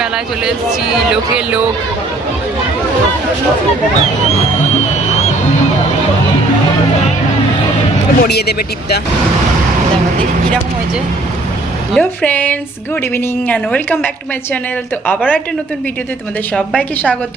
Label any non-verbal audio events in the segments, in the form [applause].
মেলায় চলে এসেছি লোকের লোক। পরিয়ে দেবে টিপটা। দেখো দেখি কীরকম হয়েছে। Hello friends good evening and welcome back to my channel তো আবারও একটা নতুন ভিডিওতে তোমাদের সবাইকে স্বাগত।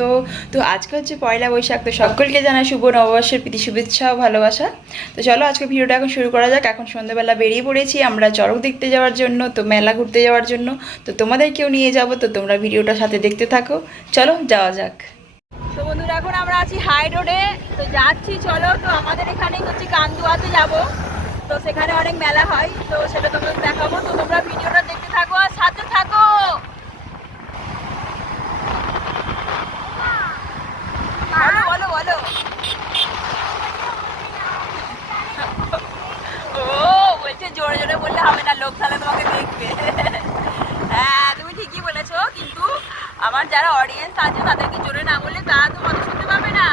তো আজকে হচ্ছে পয়লা বৈশাখ, তো সকলকে জানাই শুভ নববর্ষের প্রীতি, শুভেচ্ছা ও ভালোবাসা। তো চলো আজকে ভিডিওটা এখন শুরু করা যাক। এখন সন্ধ্যাবেলা বেরিয়ে পড়েছি আমরা চড়ক দেখতে যাওয়ার জন্য, তো মেলা ঘুরতে যাওয়ার জন্য। তো তোমাদেরকেও নিয়ে যাব, তো তোমরা ভিডিওটা সাথে দেখতে থাকো। চলো, যাওয়া যাক। তো বন্ধুরা, এখন আমরা আছি হাই রোডে। তো যাচ্ছি, চলো। তো আমাদের এখানেই হচ্ছে কান্দুয়াতে যাব। তো সেখানে অনেক মেলা হয়, তো সেটা তোমাদের দেখাবো। তো তোমরা ভিডিওটা দেখতে থাকো আর সাথে থাকো বলো বলো বলো ও বলছে জোরে জোরে বললে হবে না লোক তাহলে তোমাকে দেখবে হ্যাঁ তুমি ঠিকই বলেছ কিন্তু আমার যারা অডিয়েন্স আছে তাদেরকে জোরে না বললে তারা তো কথা শুনতে পাবে না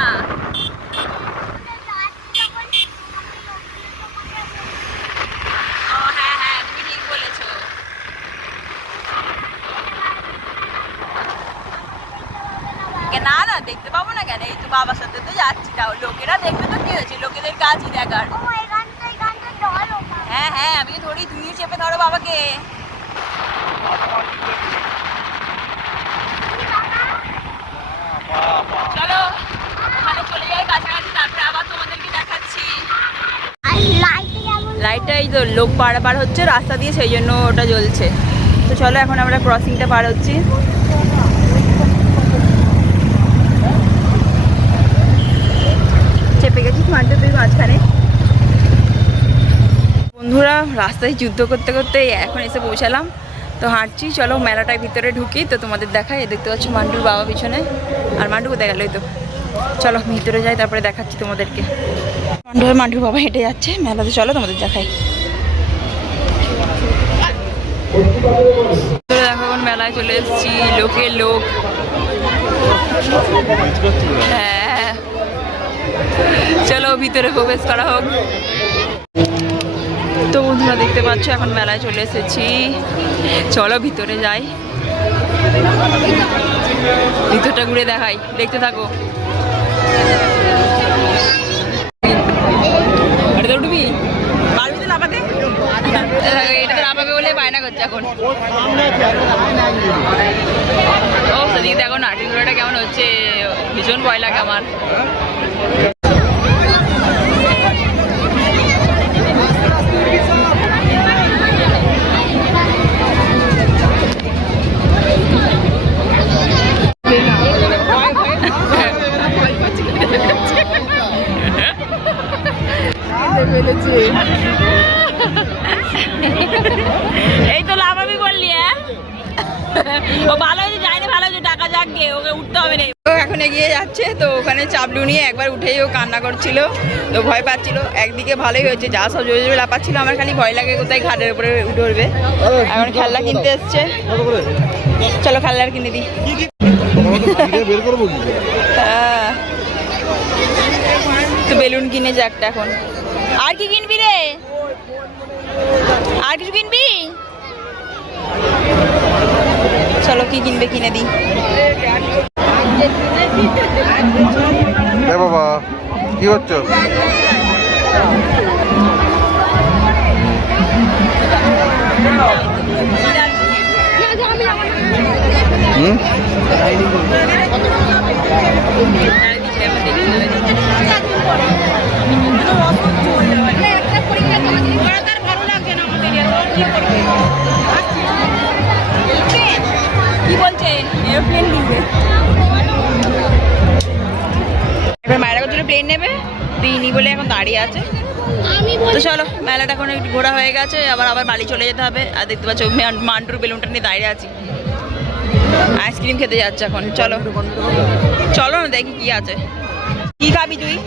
ও হ্যাঁ হ্যাঁ তুমি ঠিক বলেছ এ না না দেখতে পাবো না কেন এই তো বাবার সাথে তো যাচ্ছি। তাও লোকেরা দেখবে তো কি হয়েছে? লোকেদের কাজই দেখার। হ্যাঁ হ্যাঁ আমি ধরি তুমিও চেপে ধরো বাবাকে। চলো ওখানে চলে যাই কাছাকাছি তারপরে আবার তোমাদেরকে দেখাচ্ছি। লাইটটা এই তো লোক পার পার হচ্ছে রাস্তা দিয়ে সেই জন্য ওটা জ্বলছে। তো চলো এখন আমরা ক্রসিংটা পার হচ্ছি। মানতে মাঝখানে। বন্ধুরা, রাস্তায় যুদ্ধ করতে করতে এখন এসে পৌঁছালাম। তো হাঁটছি, চলো মেলাটার ভিতরে ঢুকি। তো তোমাদের এই দেখতে পাচ্ছ মান্টুর বাবা পিছনে। আর মান্টু কোথায় গেল তো? চলো ভিতরে যাই, তারপরে দেখাচ্ছি তোমাদেরকে। মান্টু আর মান্টুর বাবা হেঁটে যাচ্ছে, মেলাতে চলো, তোমাদের দেখাই। দেখো এখন মেলায় চলে এসেছি লোকের লোক। হ্যাঁ। ভিতরে প্রবেশ করা হোক। তো বন্ধুরা দেখতে পাচ্ছ, এখন মেলায় চলে এসেছি। চলো ভিতরে যাই। ভিতরটা ঘুরে দেখাই। দেখতে থাকো। উঠবি পারবি তো এটা বলে বায়না করছে এখন। দেখো নাটিগুলোটা কেমন হচ্ছে। ভীষণ ভয় লাগে আমার। [laughs] এই তো লাফাবি বললি হ্যাঁ? ও ভালো হয়েছে যায়নি ভালো হয়েছে টাকা যাক গে ওকে উঠতে হবে না। ও এখন এগিয়ে যাচ্ছে তো ওখানে চাপলু নিয়ে একবার উঠেই ও কান্না করছিল তো ভয় পাচ্ছিল। একদিকে ভালোই হয়েছে যা সব জোরে জোরে লাপাচ্ছিল আমার খালি ভয় লাগে কোথায় ঘাটের উপরে উঠবে। এখন খেলনা কিনতে এসছে। চলো খেলনার কিনে দিই। বের করব কি করে? হ্যাঁ। তো বেলুন কিনেছে একটা এখন। আর কি কিনবি রে? আর কিছু কিনবি? চলো কি কিনবে কিনে এ বাবা, কি হচ্ছে? হুম? কি বলছে? এরোপ্লেন কিনবে এবার মায়েরা জন্য প্লেন নেবে। দিইনি বলে এখন দাঁড়িয়ে আছে। তো চলো মেলাটা এখন একটু ঘোরা হয়ে গেছে। আবার আবার বাড়ি চলে যেতে হবে। আর দেখতে পাচ্ছ মান- বেলুনটা নিয়ে দাঁড়িয়ে আছি। আইসক্রিম খেতে যাচ্ছে এখন। চলো। চলো না দেখি কি আছে। কি খাবি তুই?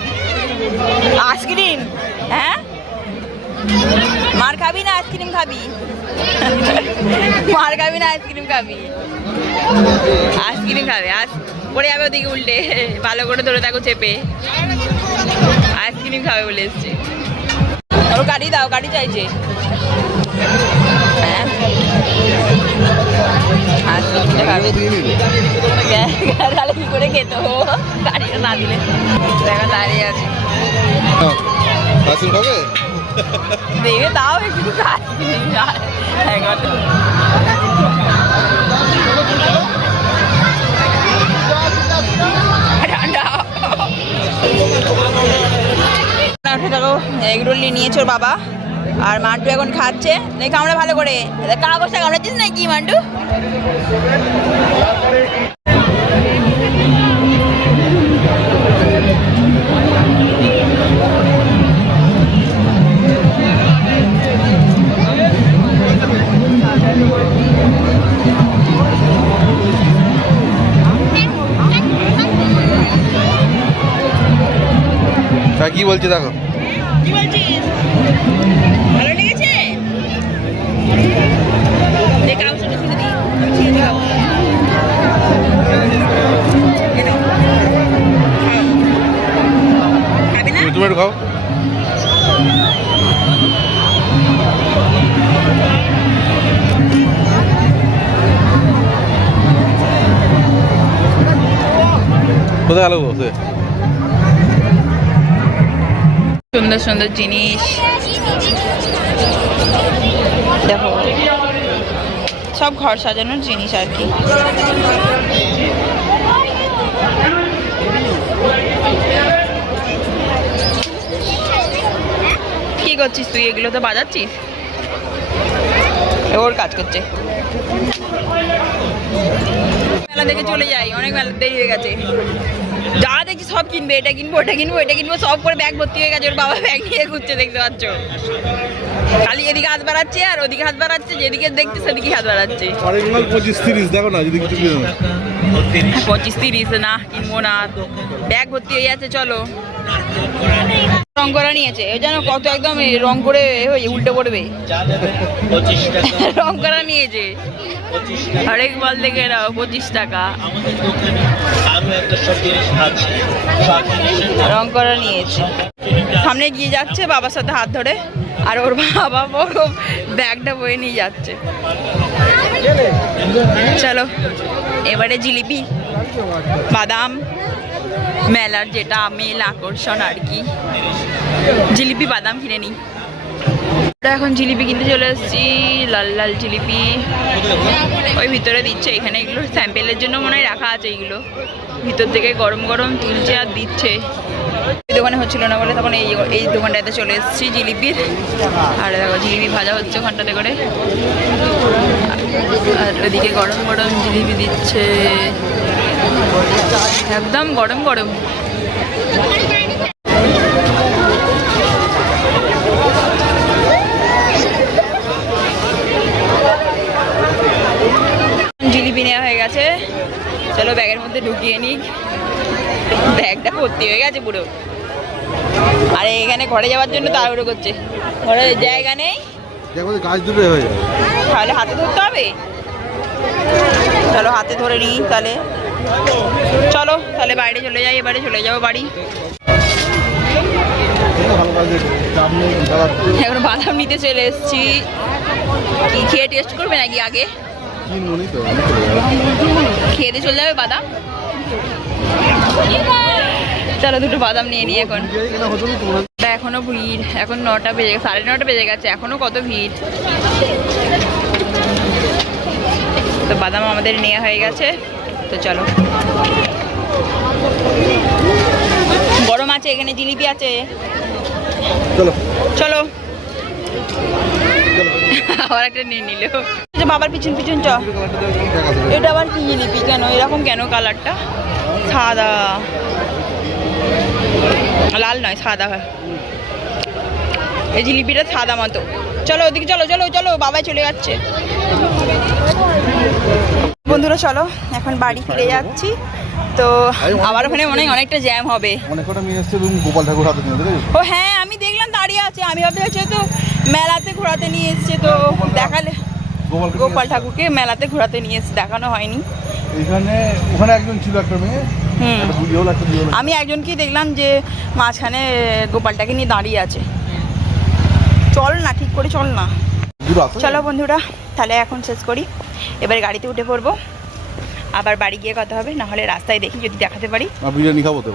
আইসক্রিম হ্যাঁ? মার খাবি না আইসক্রিম খাবি? মার খাবি না আইসক্রিম খাবি? আইসক্রিম খাবে আস পড়ে যাবে ওদিকে উল্টে। ভালো করে ধরে থাকো চেপে। আইসক্রিম খাবে বলে এসছে। ওর গাড়ি দাও গাড়ি চাইছে। হ্যাঁ? হ্যাঁ তাহলে কি করে খেত? গাড়িটা না দিলে। দাঁড়িয়ে আছে। দেবে তাও একটু। খাই একবার দেখো ওর বাবা আর মান্টু এখন খাচ্ছে দেখো ভালো করে নাকি মান্টু খাবে না? তুমি একটু খাও। কোথায় গেল গো সুন্দর সুন্দর জিনিস। দেখো, সব ঘর সাজানোর জিনিস আর কি। কি করছিস তুই? এগুলো তো বাজাচ্ছিস? ওর কাজ করছে। মেলা দেখে চলে যাই, অনেক মেলা দেরি হয়ে গেছে। যা সব কিনবে এটা কিনবো ওটা কিনবো এটা কিনবো সব করে ব্যাগ ভর্তি হয়ে গেছে ওর বাবা ব্যাগ নিয়ে ঘুরছে দেখতে পাচ্ছ? খালি এদিকে হাত বাড়াচ্ছে আর ওদিকে হাত বাড়াচ্ছে যেদিকে দেখছে সেদিকে হাত বাড়াচ্ছে। পঁচিশ তিরিশ দেখো না যদি কিছু পঁচিশ তিরিশ না কিনবো না ব্যাগ ভর্তি হয়ে যাচ্ছে চলো। রং করা নিয়েছে ওই যেন কত একদম রং করে হয়ে উল্টে পড়বে। রং করা নিয়েছে। আরেক বল দেখে নাও পঁচিশ টাকা। রং করা নিয়েছে। সামনে গিয়ে যাচ্ছে বাবার সাথে হাত ধরে আর ওর বাবা বড় ব্যাগটা বয়ে নিয়ে যাচ্ছে। চলো এবারে জিলিপি বাদাম মেলার যেটা মেল আকর্ষণ আর কি। জিলিপি বাদাম কিনে নিই। এখন জিলিপি কিনতে চলে এসেছি লাল লাল জিলিপি। ওই ভিতরে দিচ্ছে, এখানে এগুলো স্যাম্পেলের জন্য মনে হয় রাখা আছে এইগুলো ভিতর থেকে গরম গরম তুলছে আর দিচ্ছে। এই দোকানে হচ্ছিল না বলে তখন এই এই দোকানটাতে চলে এসেছি জিলিপির। আর দেখো, জিলিপি ভাজা হচ্ছে ওখানটাতে করে। আর ওদিকে গরম গরম জিলিপি দিচ্ছে। একদম গরম গরম। গেছে। চলো ব্যাগের মধ্যে ঢুকিয়ে নিই। ব্যাগটা ভর্তি হয়ে গেছে পুরো। আরে এখানে ঘরে যাওয়ার জন্য তাড়াহুড়ো করছে। ঘরে জায়গা নেই। তাহলে হাতে ধরতে হবে? চলো হাতে ধরে নিই তাহলে। চলো তাহলে বাইরে চলে যাই এবারে চলে যাব বাড়ি। এখন বাদাম নিতে চলে এসেছি। কি খেয়ে টেস্ট করবে নাকি আগে? খেয়ে দিয়ে চলে যাবে বাদাম? চলো দুটো বাদাম নিয়ে নিই এখন। এখনও ভিড় এখন নটা বেজে গেছে সাড়ে নটা বেজে গেছে এখনও কত ভিড়? তো বাদাম আমাদের নেওয়া হয়ে গেছে তো চলো। গরম আছে এখানে জিলিপি আছে। চলো। চলো। আবার একটা নিয়ে নিল। যে বাবার পিছন পিছন চ। এটা আবার কি জিলিপি কেন? এরকম কেন কালারটা? সাদা। লাল নয় সাদা হয়। এই জিলিপিটা সাদা মতো। চলো ওদিকে চলো চলো চলো বাবাই চলে যাচ্ছে। বন্ধুরা চলো এখন বাড়ি ফিরে যাচ্ছি। তো আবার ওখানে মনে হয় অনেকটা জ্যাম হবে। ও হ্যাঁ আমি দেখলাম দাঁড়িয়ে আছে। আমি ভাবতে হচ্ছে তো মেলাতে ঘোরাতে নিয়ে এসছে তো দেখালে গোপাল ঠাকুরকে মেলাতে ঘোরাতে নিয়ে এসছে দেখানো হয়নি। এখানে ওখানে একজন ছিল একটা মেয়ে আমি একজনকেই দেখলাম যে মাঝখানে গোপালটাকে নিয়ে দাঁড়িয়ে আছে। চল না ঠিক করে চল না। চলো বন্ধুরা তাহলে এখন শেষ করি। এবার গাড়িতে উঠে পড়ব। আবার বাড়ি গিয়ে কথা হবে না হলে রাস্তায় দেখি যদি দেখাতে পারি। বিরিয়ানি খাব তো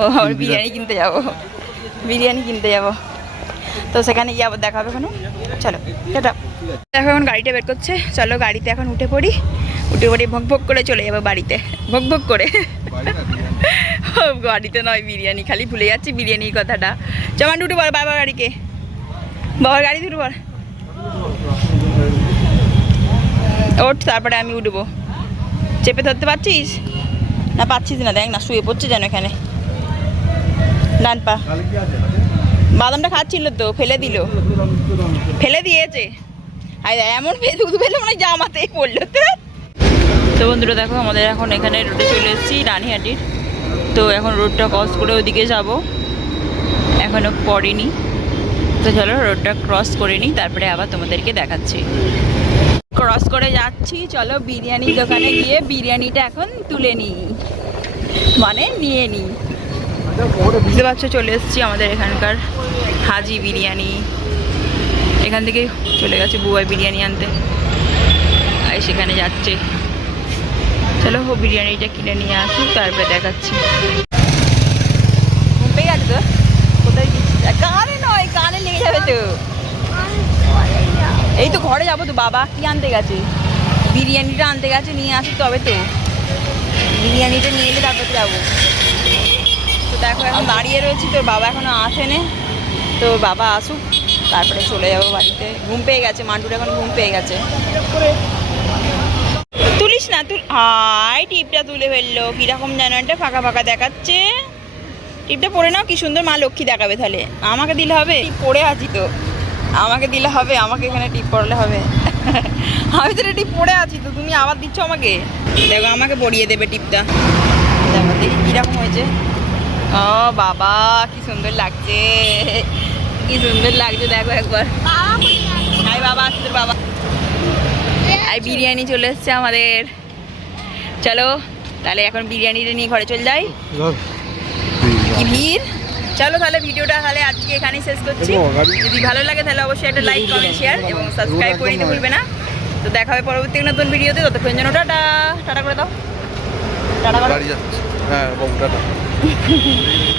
ও বিরিয়ানি কিনতে যাব। বিরিয়ানি কিনতে যাব। তো সেখানে গিয়ে আবার দেখা হবে কোনো চলো টাটা। দেখো এখন গাড়িটা বের করছে। চলো গাড়িতে এখন উঠে পড়ি। উঠে পড়ি ভোগ ভোগ করে চলে যাব বাড়িতে। ভোগ ভোগ করে। গাড়িতে নয়, বিরিয়ানি। খালি ভুলে যাচ্ছি বিরিয়ানির কথাটা। চমান উঠে পড় বাবার গাড়িকে বাবার গাড়ি উঠে পড়। ওঠ, তারপরে আমি উঠবো। চেপে ধরতে পারছিস? না পাচ্ছিস না, দেখ না, শুয়ে পড়ছে যেন এখানে। ডান পা। বাদামটা খাচ্ছিল তো, ফেলে দিল। ফেলে দিয়েছে। আই এমন দুধ ফেলে মানে জামাতেই পড়ল। তো তো বন্ধুরা দেখো, আমাদের এখন এখানে রোডে চলে এসেছি, রানিহাটির। তো এখন রোডটা ক্রস করে ওদিকে যাব। এখনও পড়েনি। তো চলো রোডটা ক্রস করে নিই, তারপরে আবার তোমাদেরকে দেখাচ্ছি। ক্রস করে যাচ্ছি, চলো বিরিয়ানির দোকানে গিয়ে বিরিয়ানিটা এখন তুলে নিই। মানে নিয়ে নিই। বুঝতে পারছ, চলে এসেছি আমাদের এখানকার হাজি বিরিয়ানি। এখান থেকে চলে গেছে বুয়াই বিরিয়ানি আনতে। আর সেখানে যাচ্ছে। চলো, ও বিরিয়ানিটা কিনে নিয়ে আসুক, তারপরে দেখাচ্ছি। তো? কোথায় নয় লেগে যাবে তো। এই তো ঘরে যাব তো, বাবা কি আনতে গেছে? বিরিয়ানিটা আনতে গেছে, নিয়ে আসুক তবে তো। বিরিয়ানিটা নিয়ে এলে তারপরে যাব। তো দেখো, এখন দাঁড়িয়ে রয়েছি, তোর বাবা এখনও আসেনি। তো বাবা আসুক। তারপরে চলে যাব বাড়িতে। ঘুম পেয়ে গেছে, মান্টুর এখন ঘুম পেয়ে গেছে। তুলিস না, তুল হাই, টিপটা তুলে ফেলল। কীরকম যেন একটা ফাঁকা ফাঁকা দেখাচ্ছে। টিপটা পরে নাও, কি সুন্দর মা লক্ষ্মী দেখাবে তাহলে। আমাকে দিলে হবে? পরে আছি তো। আমাকে দিলে হবে, আমাকে এখানে টিপ পরলে হবে। আমি তো টিপ পরে আছি তো, তুমি আবার দিচ্ছ আমাকে? দেখো, আমাকে পরিয়ে দেবে টিপটা। দেখো, দেখি কীরকম হয়েছে। ও বাবা, কি সুন্দর লাগছে। কি সুন্দর লাগছে দেখো একবার। হাই বাবা আসছে তোর বাবা। আর বিরিয়ানি চলে এসছে আমাদের। চলো তাহলে এখন বিরিয়ানিটা নিয়ে ঘরে চলে যাই। কি ভিড়? চলো তাহলে ভিডিওটা তাহলে আজকে এখানেই শেষ করছি। যদি ভালো লাগে তাহলে অবশ্যই একটা লাইক কমেন্ট শেয়ার এবং সাবস্ক্রাইব করে দিতে ভুলবে না। তো দেখা হবে পরবর্তী নতুন ভিডিওতে। ততক্ষণ যেন টাটা। টাটা করে দাও। টাটা হ্যাঁ টাটা। [laughs]